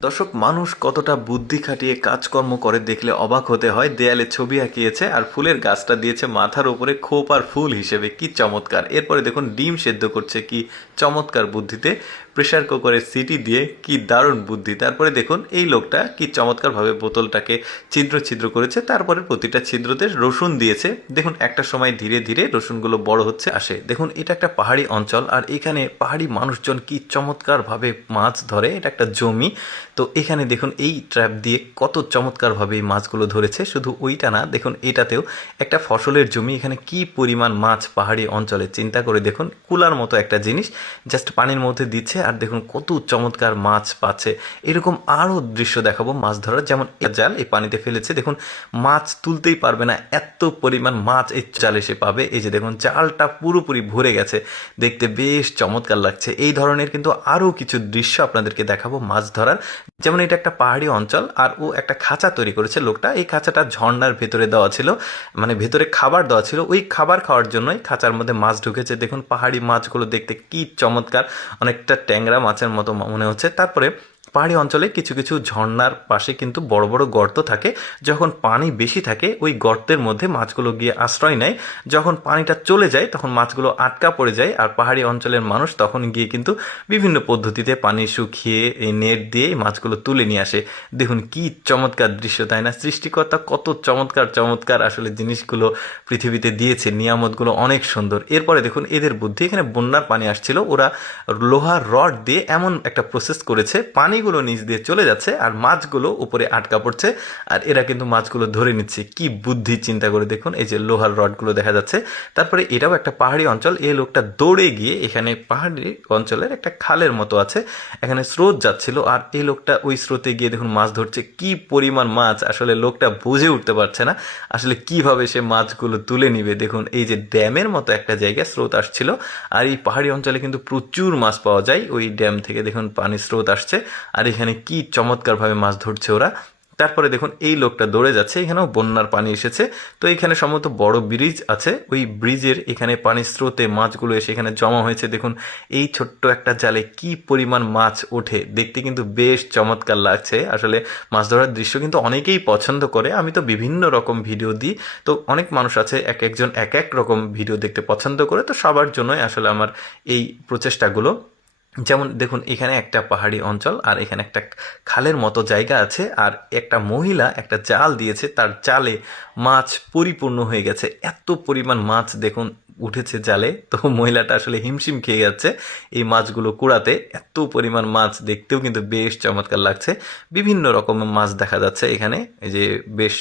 দর্শক, মানুষ কতটা বুদ্ধি খাটিয়ে কাজকর্ম করে দেখলে অবাক হতে হয়। দেয়ালে ছবি আঁকিয়েছে আর ফুলের গাছটা দিয়েছে মাথার উপরে খোপ আর ফুল হিসেবে, কি চমৎকার। এরপরে দেখুন ডিম সেদ্ধ করছে, কি চমৎকার বুদ্ধিতে। প্রেশার কুকারে সিটি দিয়ে কি দারুণ বুদ্ধি। তারপরে দেখুন এই লোকটা কি চমৎকারভাবে বোতলটাকে ছিদ্র ছিদ্র করেছে, তারপরে প্রতিটা ছিদ্রতে রসুন দিয়েছে। দেখুন একটা সময় ধীরে ধীরে রসুনগুলো বড় হচ্ছে আসে। দেখুন এটা একটা পাহাড়ি অঞ্চল আর এখানে পাহাড়ি মানুষজন কি চমৎকারভাবে মাছ ধরে। এটা একটা জমি, তো এখানে দেখুন এই ট্র্যাপ দিয়ে কত চমৎকারভাবে এই মাছগুলো ধরেছে। শুধু ওইটা না, দেখুন এটাতেও একটা ফসলের জমি। এখানে কি পরিমাণ মাছ পাহাড়ি অঞ্চলে, চিন্তা করে দেখুন। কুলার মতো একটা জিনিস জাস্ট পানির মধ্যে দিচ্ছে আর দেখুন কত চমৎকার মাছ পাচ্ছে। এরকম আরও দৃশ্য দেখাবো মাছ ধরার। যেমন জাল এই পানিতে ফেলেছে, দেখুন মাছ তুলতেই পারবে না, এত পরিমাণ মাছ এই জালে সে পাবে। এই যে দেখুন জালটা পুরোপুরি ভরে গেছে, দেখতে বেশ চমৎকার লাগছে। এই ধরনের কিন্তু আরও কিছু দৃশ্য আপনাদেরকে দেখাবো মাছ ধরার। যেমন এটা একটা পাহাড়ি অঞ্চল আর ও একটা খাঁচা তৈরি করেছে লোকটা। এই খাঁচাটা ঝর্ণার ভেতরে দেওয়া ছিল, মানে ভেতরে খাবার দেওয়া ছিল। ওই খাবার খাওয়ার জন্যই খাঁচার মধ্যে মাছ ঢুকেছে। দেখুন পাহাড়ি মাছগুলো দেখতে কি চমৎকার, অনেকটা ট্যাংরা মাছের মতো মনে হচ্ছে। তারপরে পাহাড়ি অঞ্চলে কিছু কিছু ঝর্ণার পাশে কিন্তু বড় বড় গর্ত থাকে। যখন পানি বেশি থাকে ওই গর্তের মধ্যে মাছগুলো গিয়ে আশ্রয় নেয়। যখন পানিটা চলে যায় তখন মাছগুলো আটকা পড়ে যায়, আর পাহাড়ি অঞ্চলের মানুষ তখন গিয়ে কিন্তু বিভিন্ন পদ্ধতিতে পানি শুকিয়ে এই নেট দিয়ে এই মাছগুলো তুলে নিয়ে আসে। দেখুন কি চমৎকার দৃশ্য, তাই না? সৃষ্টিকর্তা কত চমৎকার চমৎকার আসলে জিনিসগুলো পৃথিবীতে দিয়েছে, নিয়ামতগুলো অনেক সুন্দর। এরপরে দেখুন এদের বুদ্ধি। এখানে বন্যার পানি আসছিল, ওরা লোহার রড দিয়ে এমন একটা প্রসেস করেছে, পানিগুলো নিচ দিয়ে চলে যাচ্ছে আর মাছগুলো উপরে আটকা পড়ছে, আর এরা কিন্তু মাছগুলো ধরে নিচ্ছে। কি বুদ্ধি, চিন্তা করে দেখুন। এই যে লোহার রডগুলো দেখা যাচ্ছে। তারপরে এটাও একটা পাহাড়ি অঞ্চল। এই লোকটা দৌড়ে গিয়ে এখানে পাহাড়ি অঞ্চলের একটা খালের মতো আছে, এখানে স্রোত যাচ্ছিল আর এই লোকটা ওই স্রোতে গিয়ে দেখুন মাছ ধরছে। কি পরিমাণ মাছ, আসলে লোকটা বুঝে উঠতে পারছে না আসলে কিভাবে সে মাছগুলো তুলে নিবে। দেখুন এই যে ড্যামের মতো একটা জায়গায় স্রোত আসছিল, আর এই পাহাড়ি অঞ্চলে কিন্তু প্রচুর মাছ পাওয়া যায়। ওই ড্যাম থেকে দেখুন পানির স্রোত আসছে আর এখানে কি চমৎকারভাবে মাছ ধরছে ওরা। তারপরে দেখুন এই লোকটা দৌড়ে যাচ্ছে, এখানেও বন্যার পানি এসেছে। তো এখানে সম্ভবত বড় ব্রিজ আছে, ওই ব্রিজের এখানে পানির স্রোতে মাছগুলো এসে এখানে জমা হয়েছে। দেখুন এই ছোট্ট একটা জালে কি পরিমাণ মাছ ওঠে, দেখতে কিন্তু বেশ চমৎকার লাগছে। আসলে মাছ ধরার দৃশ্য কিন্তু অনেকেই পছন্দ করে। আমি তো বিভিন্ন রকম ভিডিও দিই, তো অনেক মানুষ আছে এক একজন এক এক রকম ভিডিও দেখতে পছন্দ করে। তো সবার জন্যই আসলে আমার এই প্রচেষ্টাগুলো। যেমন দেখুন এখানে একটা পাহাড়ি অঞ্চল আর এখানে একটা খালের মতো জায়গা আছে, আর একটা মহিলা একটা জাল দিয়েছে, তার জালে মাছ পরিপূর্ণ হয়ে গেছে। এত পরিমাণ মাছ দেখুন উঠেছে জালে। তো মহিলাটা আসলে হিমশিম খেয়ে যাচ্ছে এই মাছগুলো কুড়াতে। এত পরিমাণ মাছ, দেখতেও কিন্তু বেশ চমৎকার লাগছে। বিভিন্ন রকমের মাছ দেখা যাচ্ছে এখানে, এই যে বেশ